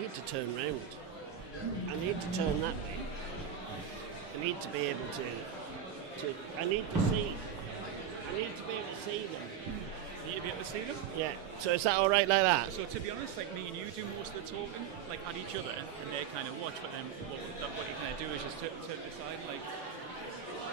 need to turn round. I need to turn that way. I need to be able to. I need to see. I need to be able to see them. You need to be able to see them. Yeah. So is that all right like that? So to be honest, like me and you do most of the talking, like at each other, and they kind of watch. But then what you kind of do is just turn to the side, like.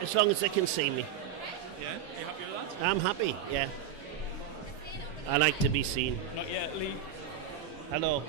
As long as they can see me. Yeah. Are you happy with that? I'm happy. Yeah. I like to be seen. Not yet, Lee. Hello.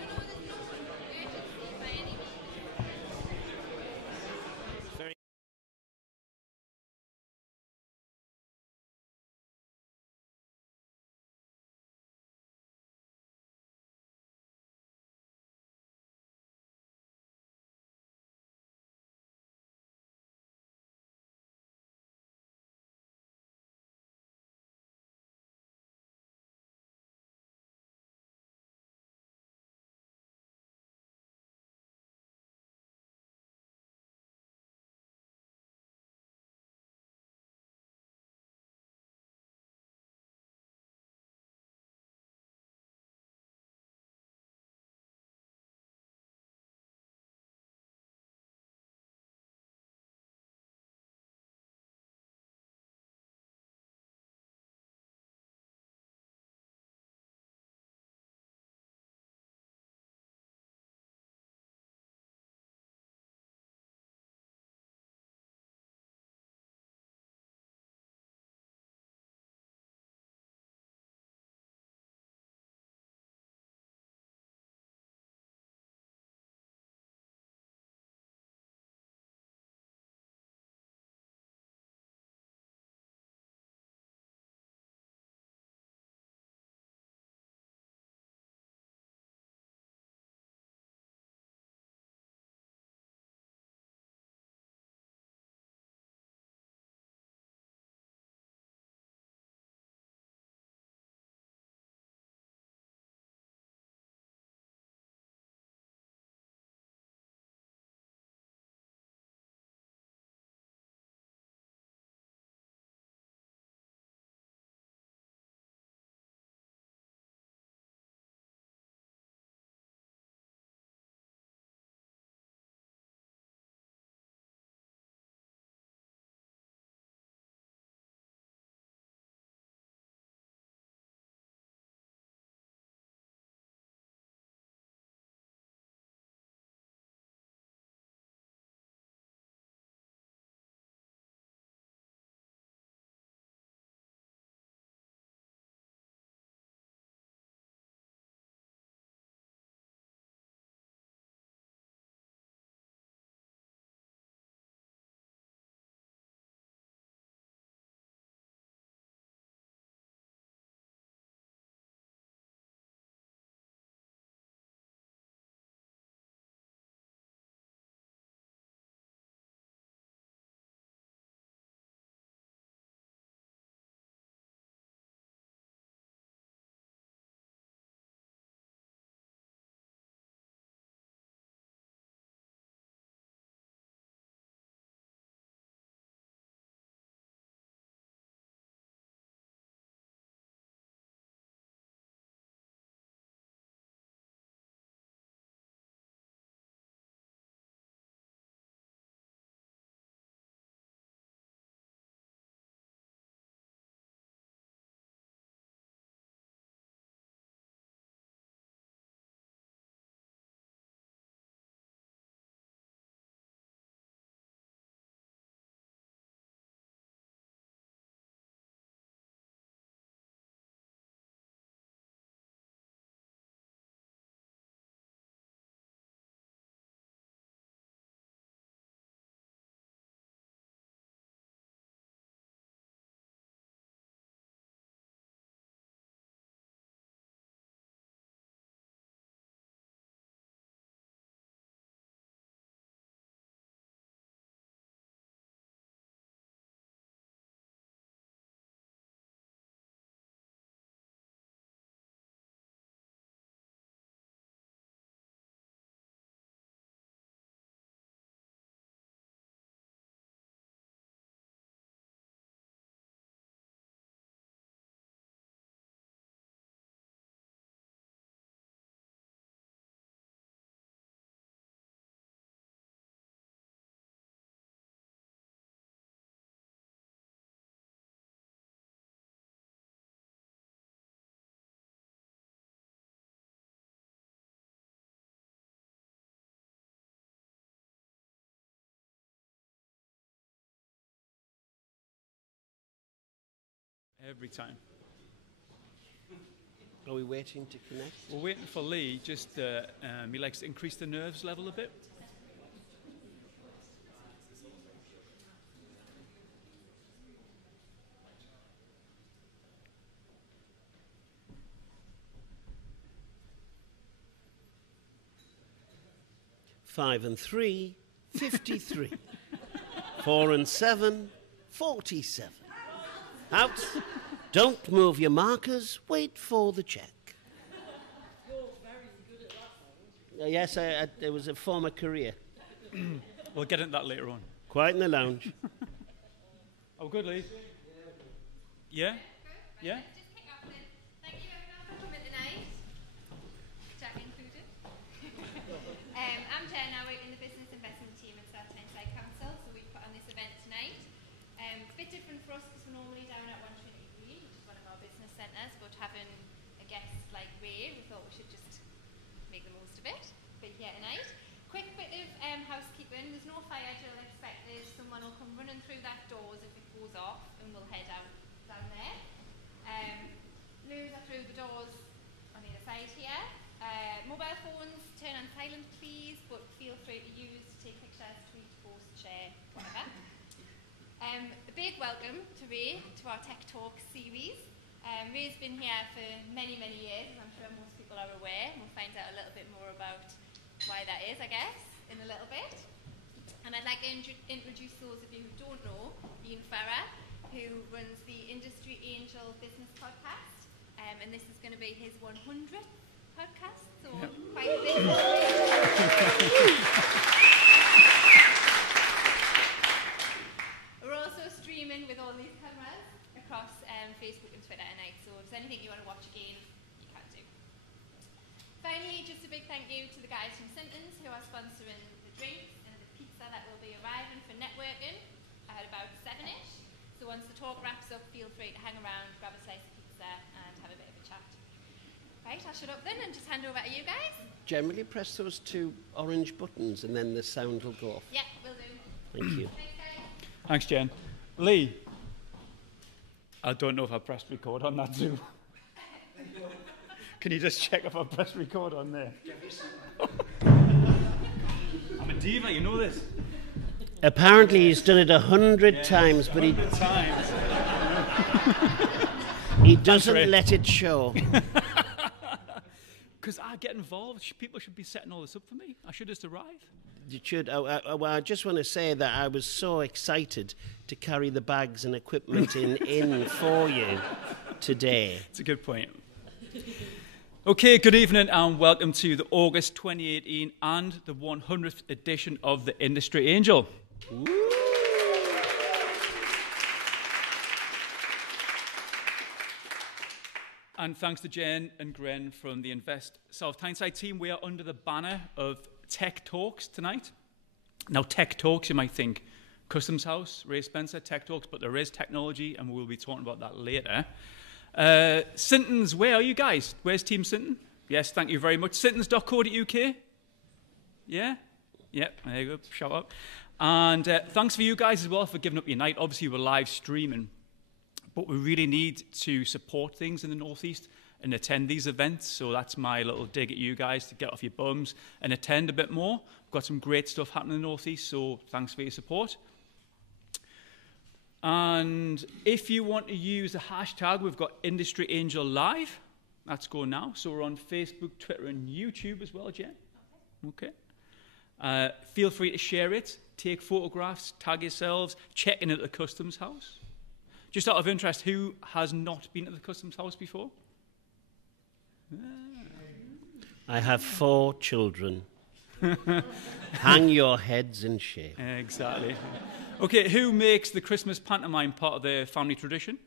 Every time. Are we waiting to connect? We're waiting for Lee. Just he likes to increase the nerves level a bit. Five and 3, 53. 4 and 7, 47. Out. Don't move your markers. Wait for the check. You're very good at that one. Yes, it was a former career. We'll get into that later on. Quite in the lounge. Oh, good, Lee. Yeah? Yeah? Just kick off then. Thank you everyone for coming tonight. Jack included. I'm Jen, I work in the business investment team at South Tyneside Council, so we put on this event tonight. It's a bit different for us because we're normally down at 120 Green, which is one of our business centres, but having a guest like Ray, we thought we should just make the most of it. But here tonight. Quick bit of housekeeping. There's no fire drill expected. Someone will come running through that doors if it goes off, and we'll head down there. Loos are through the doors on either side here. Mobile phones, turn on silent please, but feel free to use to take pictures, tweet, post, share, whatever. A big welcome to Ray to our Tech Talk series. Ray's been here for many, many years, as I'm sure most people are aware. We'll find out a little bit more about why that is, I guess, in a little bit. And I'd like to introduce those of you who don't know Ian Farrar, who runs the Industry Angel Business Podcast. And this is going to be his 100th podcast, so quite a bit. We're also streaming with all these cameras across Facebook and Twitter tonight, so if there's anything you want to watch again, you can do. Finally, just a big thank you to the guys from Sinton's who are sponsoring the drinks and the pizza that will be arriving for networking at about 7ish. So once the talk wraps up, feel free to hang around, grab a slice of pizza and have a bit of a chat. Right, I'll shut up then and just hand over to you guys. Generally press those two orange buttons and then the sound will go off. Yeah, will do. Thank you. Thanks, guys. Thanks, Jen. Lee, I don't know if I pressed record on that too. Can you just check if I pressed record on there? I'm a diva, you know this. Apparently he's done it 100 times, but he doesn't let it show. Because I get involved. People should be setting all this up for me. I should just arrive. You should. Well, I just want to say that I was so excited to carry the bags and equipment in for you today. It's a good point. Okay, good evening and welcome to the August 2018 and the 100th edition of the Industry Angel. Woo. And thanks to Jen and Gren from the Invest South Tyneside team, we are under the banner of Tech Talks tonight. Now, Tech Talks, you might think, Customs House, Ray Spencer, Tech Talks, but there is technology, and we'll be talking about that later. Sinton's, where are you guys? Where's Team Sinton? Yes, thank you very much. Sintons.co.uk? Yeah? Yep, there you go, shout out. And thanks for you guys as well for giving up your night. Obviously, we're live streaming. But we really need to support things in the Northeast and attend these events. So that's my little dig at you guys to get off your bums and attend a bit more. We've got some great stuff happening in the Northeast, so thanks for your support. And if you want to use the hashtag, we've got Industry Angel Live. That's going now. So we're on Facebook, Twitter, and YouTube as well, Jen. Okay. Feel free to share it, take photographs, tag yourselves, check in at the Customs House. Just out of interest, who has not been to the Customs House before? I have 4 children. Hang your heads in shame. Exactly. Okay, who makes the Christmas pantomime part of their family tradition?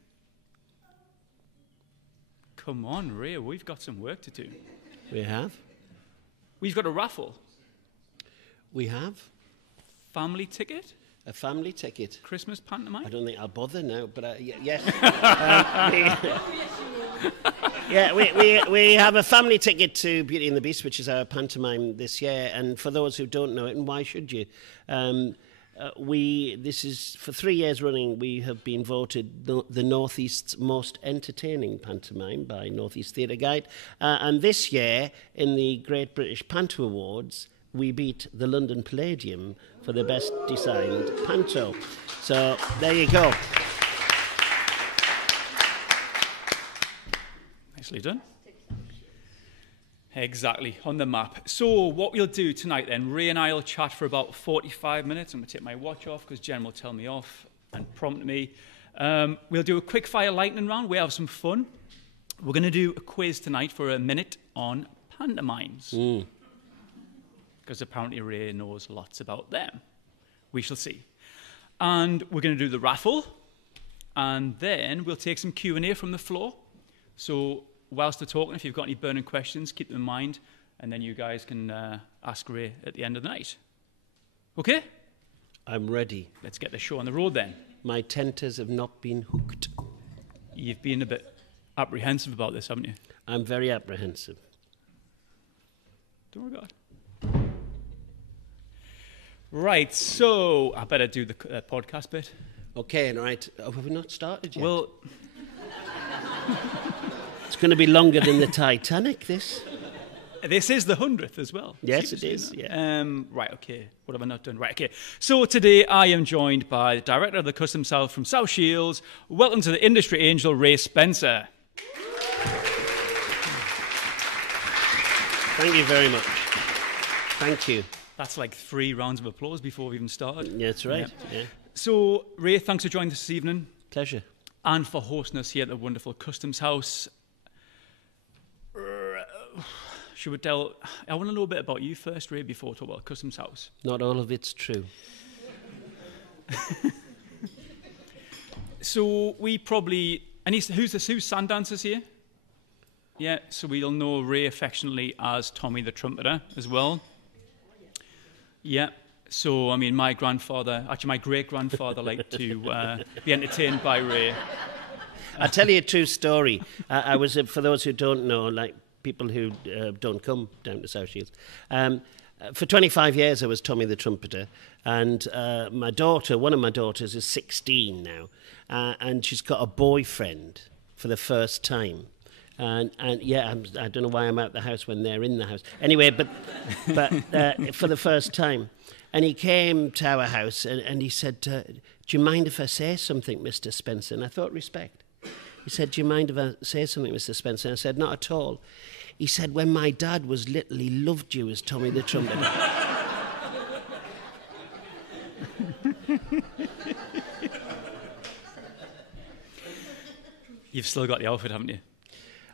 Come on, Ray, we've got some work to do. We have. We've got a raffle. We have. Family ticket? A family ticket. Christmas pantomime? I don't think I'll bother now, but yes. We have a family ticket to Beauty and the Beast, which is our pantomime this year. And for those who don't know it, and why should you? This is for 3 years running. We have been voted the Northeast's most entertaining pantomime by Northeast Theatre Guide, and this year in the Great British Panto Awards, we beat the London Palladium for the best designed panto. So there you go. Nicely done. Exactly, on the map. So what we'll do tonight then, Ray and I will chat for about 45 minutes. I'm going to take my watch off because Jen will tell me off and prompt me. We'll do a quick fire lightning round. We'll have some fun. We're going to do a quiz tonight for a minute on pantomimes. Because apparently Ray knows lots about them. We shall see. And we're going to do the raffle. And then we'll take some Q&A from the floor. So whilst they're talking, if you've got any burning questions, keep them in mind, and then you guys can ask Ray at the end of the night. Okay? I'm ready. Let's get the show on the road then. My tenters have not been hooked. You've been a bit apprehensive about this, haven't you? I'm very apprehensive. Don't worry about it. Right, so I better do the podcast bit. Okay, right. Oh, have we not started yet? Well... It's going to be longer than the Titanic, this. This is the 100th as well. Yes, it is. Yeah. Right, okay. What have I not done? Right, okay. So today I am joined by the Director of the Custom South from South Shields. Welcome to the Industry Angel, Ray Spencer. Thank you very much. Thank you. That's like 3 rounds of applause before we even started. Yeah, that's right. Yeah. So, Ray, thanks for joining us this evening. Pleasure. And for hosting us here at the wonderful Customs House. Should we tell... I want to know a bit about you first, Ray, before we talk about Customs House. Not all of it's true. So we probably... And who's Sand Dancers here? Yeah, so we'll know Ray affectionately as Tommy the Trumpeter as well. Yeah, so, I mean, my great-grandfather liked to be entertained by Ray. I'll tell you a true story. I was, for those who don't know, like people who don't come down to South Shields, for 25 years I was Tommy the Trumpeter, and my daughter, one of my daughters, is 16 now, and she's got a boyfriend for the first time. And yeah, I don't know why I'm out the house when they're in the house. Anyway, but for the first time. And he came to our house and he said, do you mind if I say something, Mr. Spencer? And I thought, respect. He said, do you mind if I say something, Mr. Spencer? And I said, not at all. He said, when my dad was little, he loved you as Tommy the Trumpeter. You've still got the outfit, haven't you?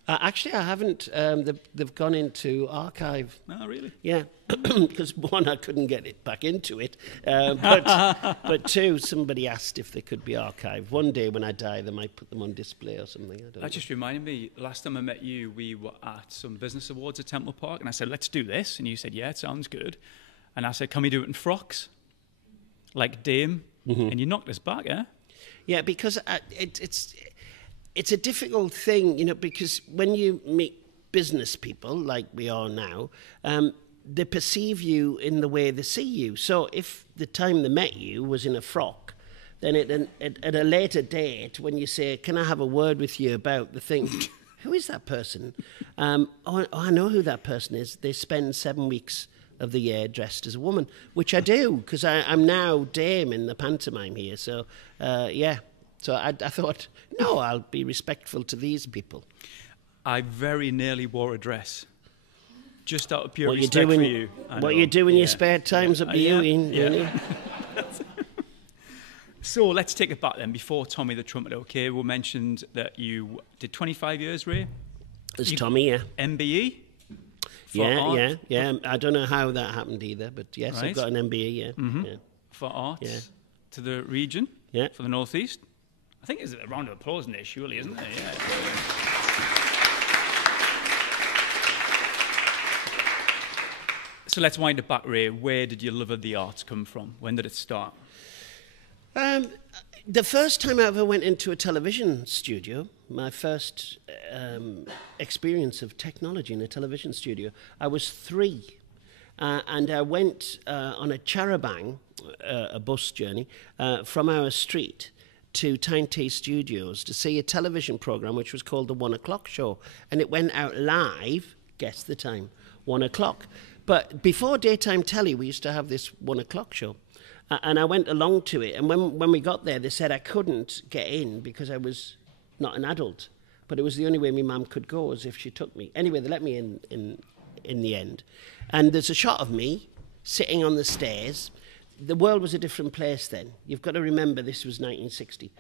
Actually, I haven't. They've gone into archive. Oh, really? Yeah, because one, I couldn't get it back into it. But two, somebody asked if they could be archived. One day when I die, they might put them on display or something. I don't know. That just reminded me, last time I met you, we were at some business awards at Temple Park, and I said, let's do this. And you said, yeah, it sounds good. And I said, can we do it in frocks? Like Dame? Mm-hmm. And you knocked us back, yeah? Yeah, because it's a difficult thing, you know, because when you meet business people, like we are now, they perceive you in the way they see you. So if the time they met you was in a frock, then at a later date, when you say, can I have a word with you about the thing, who is that person? I know who that person is. They spend 7 weeks of the year dressed as a woman, which I do, because I'm now Dame in the pantomime here. So, yeah. So I thought, no, I'll be respectful to these people. I very nearly wore a dress, just out of pure respect for you. What you do in your spare time's up to you, Ian. Yeah. Really? So let's take it back then, before Tommy the Trumpeter, okay? We mentioned that you did 25 years, Ray? As Tommy, yeah. MBE? Yeah. I don't know how that happened either, but yes, right. I've got an MBE, yeah. Mm-hmm. Yeah. For arts to the region, for the Northeast. I think there's a round of applause in there, surely, isn't there? Yeah. So let's wind it back, Ray. Where did your love of the arts come from? When did it start? The first time I ever went into a television studio, my first experience of technology in a television studio, I was 3. and I went on a charabang, a bus journey, from our street to Tyne T Studios to see a television programme which was called The 1 O'Clock Show. And it went out live, guess the time, 1 o'clock. But before daytime telly, we used to have this 1 o'clock show. And I went along to it. And when we got there, they said I couldn't get in because I was not an adult. But it was the only way my mum could go, was if she took me. Anyway, they let me in the end. And there's a shot of me sitting on the stairs. The world was a different place then. You've got to remember this was 1960.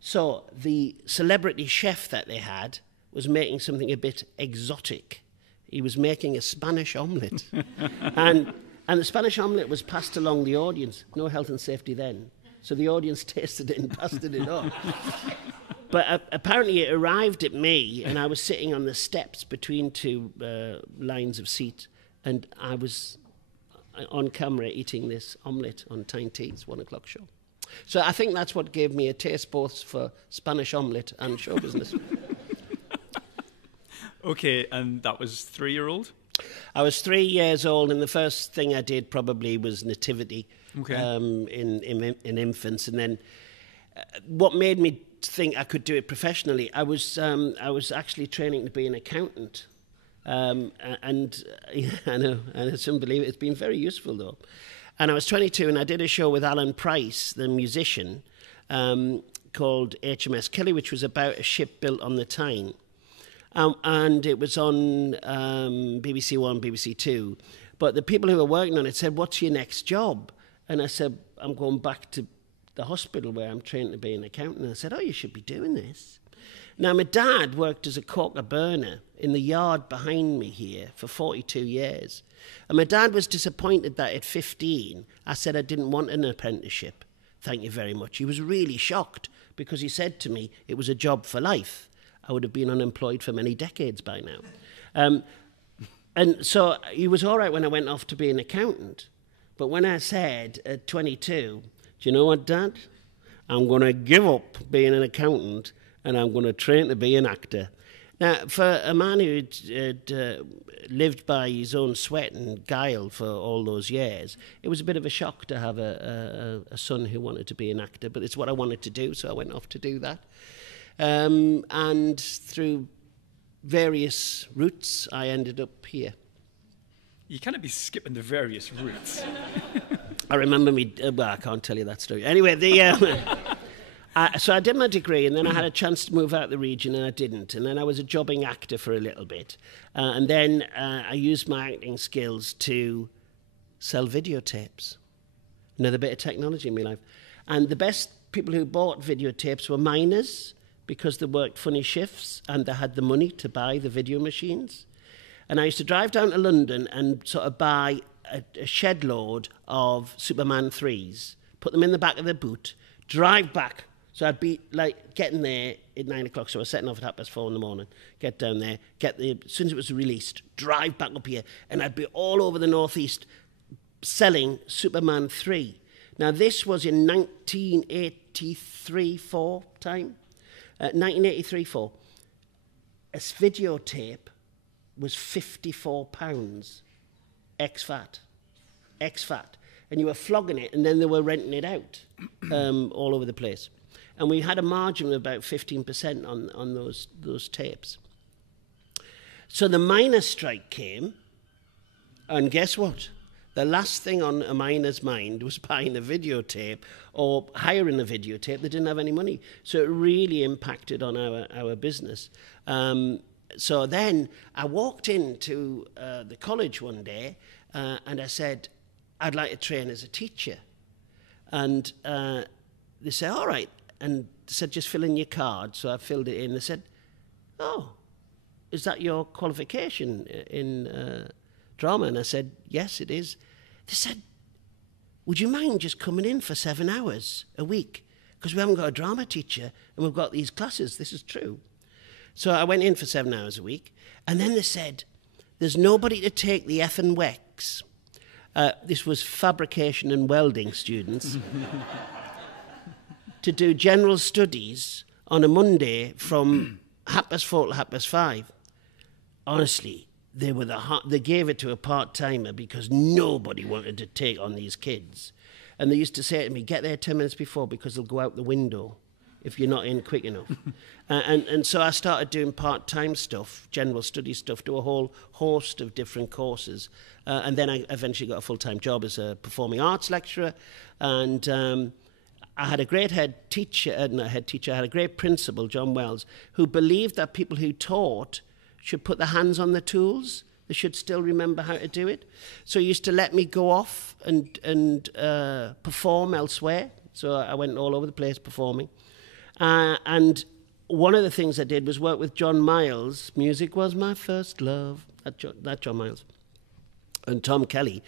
So the celebrity chef that they had was making something a bit exotic. He was making a Spanish omelette. and the Spanish omelette was passed along the audience. No health and safety then. So the audience tasted it and passed it on. But apparently it arrived at me, and I was sitting on the steps between two lines of seats, and I was on camera eating this omelette on Tyne T's 1 o'clock show. So I think that's what gave me a taste both for Spanish omelette and show business. Okay, and that was 3-year-old? I was 3 years old, and the first thing I did probably was nativity in infants. And then what made me think I could do it professionally, I was actually training to be an accountant. And I know, and it's unbelievable. It's been very useful, though. And I was 22, and I did a show with Alan Price, the musician, called HMS Kelly, which was about a ship built on the Tyne. And it was on BBC One, BBC Two. But the people who were working on it said, "What's your next job?" And I said, "I'm going back to the hospital where I'm trained to be an accountant." And I said, "Oh, you should be doing this." Now, my dad worked as a corker burner in the yard behind me here for 42 years. And my dad was disappointed that at 15, I said I didn't want an apprenticeship. Thank you very much. He was really shocked because he said to me it was a job for life. I would have been unemployed for many decades by now. And so he was all right when I went off to be an accountant. But when I said at 22, "Do you know what, Dad? I'm going to give up being an accountant and I'm going to train to be an actor." Now, for a man who had lived by his own sweat and guile for all those years, it was a bit of a shock to have a son who wanted to be an actor. But it's what I wanted to do, so I went off to do that. And through various routes, I ended up here. You can't be skipping the various routes. I remember me... well, I can't tell you that story. Anyway, so I did my degree, and then I had a chance to move out the region, and I didn't. And then I was a jobbing actor for a little bit. And then I used my acting skills to sell videotapes. Another bit of technology in my life. And the best people who bought videotapes were miners, because they worked funny shifts and they had the money to buy the video machines. And I used to drive down to London and sort of buy a shed load of Superman 3s, put them in the back of the boot, drive back. So I'd be like getting there at 9 o'clock, so I was setting off at 4:30 in the morning, get down there, as soon as it was released, drive back up here, and I'd be all over the northeast selling Superman 3. Now this was in 1983-4 time. 1983-4, a videotape was £54 ex-VAT, and you were flogging it, and then they were renting it out all over the place, and we had a margin of about 15% on those tapes. So the miner strike came, and guess what? The last thing on a miner's mind was buying a videotape or hiring a videotape. They didn't have any money. So it really impacted on our business. So then I walked into the college one day and I said, "I'd like to train as a teacher." And they said, "All right." And they said, "Just fill in your card." So I filled it in. They said, "Oh, is that your qualification in drama?" And I said, "Yes, it is." They said, "Would you mind just coming in for 7 hours a week? Because we haven't got a drama teacher and we've got these classes." This is true. So I went in for 7 hours a week. And then they said, "There's nobody to take the effing Wex." This was fabrication and welding students. To do general studies on a Monday from 4:30 to 5:30. Honestly, they gave it to a part-timer because nobody wanted to take on these kids. And they used to say to me, get there 10 minutes before because they'll go out the window if you're not in quick enough. And so I started doing part-time stuff, general study stuff, do a whole host of different courses. And then I eventually got a full-time job as a performing arts lecturer. And I had a great I had a great principal, John Wells, who believed that people who taught should put their hands on the tools. They should still remember how to do it. So he used to let me go off and perform elsewhere. So I went all over the place performing. And one of the things I did was work with John Miles. Music was my first love. That John Miles. And Tom Kelly.